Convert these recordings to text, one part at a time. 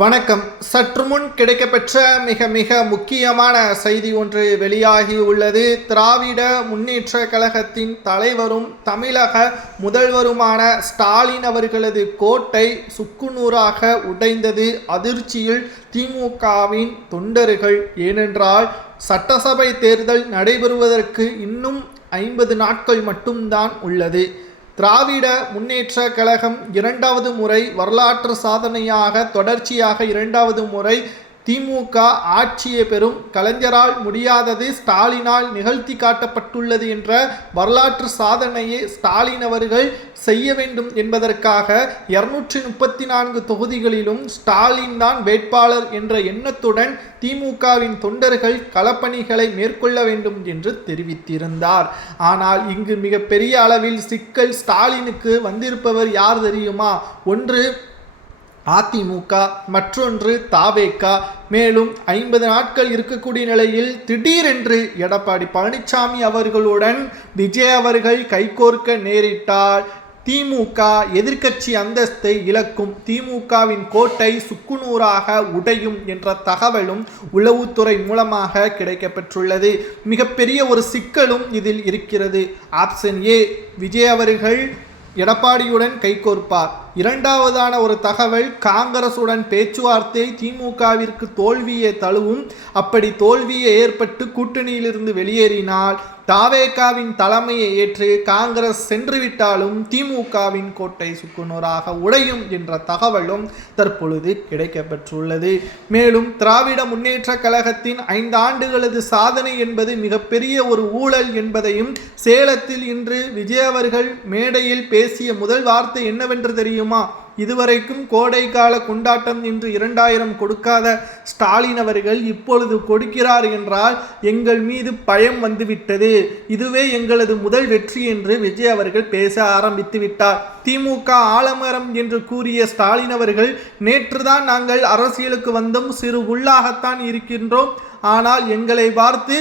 வணக்கம். சற்று முன் கிடைக்கப்பெற்ற மிக முக்கியமான செய்தி ஒன்று வெளியாகி உள்ளது. திராவிட முன்னேற்ற கழகத்தின் தலைவரும் தமிழக முதல்வருமான ஸ்டாலின் அவர்களது கோட்டை சுக்குநூறாக உடைந்தது. அதிர்ச்சியில் திமுகவின் தொண்டர்கள். ஏனென்றால் சட்டசபை தேர்தல் நடைபெறுவதற்கு இன்னும் 50 நாட்கள் மட்டும்தான் உள்ளது. திராவிட முன்னேற்ற கழகம் இரண்டாவது முறை வரலாற்று சாதனையாக தொடர்ச்சியாக இரண்டாவது முறை திமுக ஆட்சியை பெறும். கலைஞரால் முடியாதது ஸ்டாலினால் நிகழ்த்தி காட்டப்பட்டுள்ளது என்ற வரலாற்று சாதனையை ஸ்டாலின் அவர்கள் செய்ய வேண்டும் என்பதற்காக 234 தொகுதிகளிலும் ஸ்டாலின் தான் வேட்பாளர் என்ற எண்ணத்துடன் திமுகவின் தொண்டர்கள் களப்பணிகளை மேற்கொள்ள வேண்டும் என்று தெரிவித்திருந்தார். ஆனால் இங்கு மிகப்பெரிய அளவில் சிக்கல் ஸ்டாலினுக்கு வந்திருப்பவர் யார் தெரியுமா? ஒன்று அதிமுக, மற்றொன்று தவேக. மேலும் 50 நாட்கள் இருக்கக்கூடிய நிலையில் திடீரென்று எடப்பாடி பழனிசாமி அவர்களுடன் விஜய் அவர்கள் கைகோர்க்க நேரிட்டால் திமுக எதிர்க்கட்சி அந்தஸ்தை இழக்கும், திமுகவின் கோட்டை சுக்குநூறாக உடையும் என்ற தகவலும் உளவுத்துறை மூலமாக கிடைக்கப்பெற்றுள்ளது. மிகப்பெரிய ஒரு சிக்கலும் இதில் இருக்கிறது. ஆப்ஷன் ஏ, விஜய் அவர்கள் எடப்பாடியுடன் கைகோர்ப்பார். இரண்டாவதான ஒரு தகவல், காங்கிரசுடன் பேச்சுவார்த்தை திமுகவிற்கு தோல்வியை தழுவும். அப்படி தோல்வியை ஏற்பட்டு கூட்டணியிலிருந்து வெளியேறினால் தவேகவின் தலைமையை ஏற்று காங்கிரஸ் சென்றுவிட்டாலும் திமுகவின் கோட்டை சுக்குநூறாக உடையும் என்ற தகவலும் தற்பொழுது கிடைக்கப்பெற்றுள்ளது. மேலும் திராவிட முன்னேற்ற கழகத்தின் 5 ஆண்டுகளது சாதனை என்பது மிகப்பெரிய ஒரு ஊழல் என்பதையும், சேலத்தில் இன்று விஜய் அவர்கள் மேடையில் பேசிய முதல் வார்த்தை என்னவென்று தெரியுமா? இதுவரைக்கும் கோடைக்கால கொண்டாட்டம் என்று 2000 கொடுக்காத ஸ்டாலின் அவர்கள் இப்பொழுது கொடுக்கிறார் என்றால் எங்கள் மீது பயம் வந்துவிட்டது, இதுவே எங்களது முதல் வெற்றி என்று விஜய் அவர்கள் பேச ஆரம்பித்து விட்டார். திமுக ஆலமரம் என்று கூறிய ஸ்டாலின் அவர்கள், நேற்றுதான் நாங்கள் அரசியலுக்கு வந்தோம், சிறு உள்ளாகத்தான் இருக்கின்றோம், ஆனால் எங்களை பார்த்து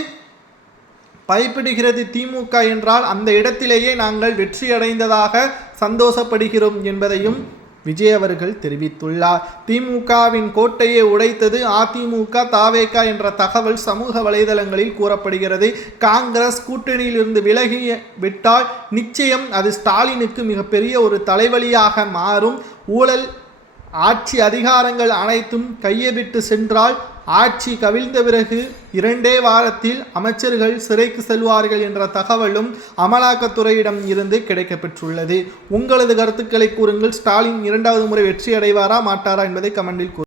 பயப்படுகிறது திமுக என்றால் அந்த இடத்திலேயே நாங்கள் வெற்றியடைந்ததாக சந்தோஷப்படுகிறோம் என்பதையும் விஜய் அவர்கள் தெரிவித்துள்ளார். திமுகவின் கோட்டையை உடைத்தது அதிமுக, தவேக என்ற தகவல் சமூக வலைதளங்களில் கூறப்படுகிறது. காங்கிரஸ் கூட்டணியிலிருந்து விலகி விட்டால் நிச்சயம் அது ஸ்டாலினுக்கு மிகப்பெரிய ஒரு தலைவலியாக மாறும். ஊழல் ஆட்சி அதிகாரங்கள் அனைத்தும் கையை விட்டு சென்றால் ஆட்சி கவிழ்ந்த பிறகு 2 வாரத்தில் அமைச்சர்கள் சிறைக்கு செல்வார்கள் என்ற தகவலும் அமலாக்கத்துறையிடம் இருந்து கிடைக்கப்பெற்றுள்ளது. உங்களது கருத்துக்களை கூறுங்கள். ஸ்டாலின் இரண்டாவது முறை வெற்றி அடைவாரா மாட்டாரா என்பதை கமெண்டில்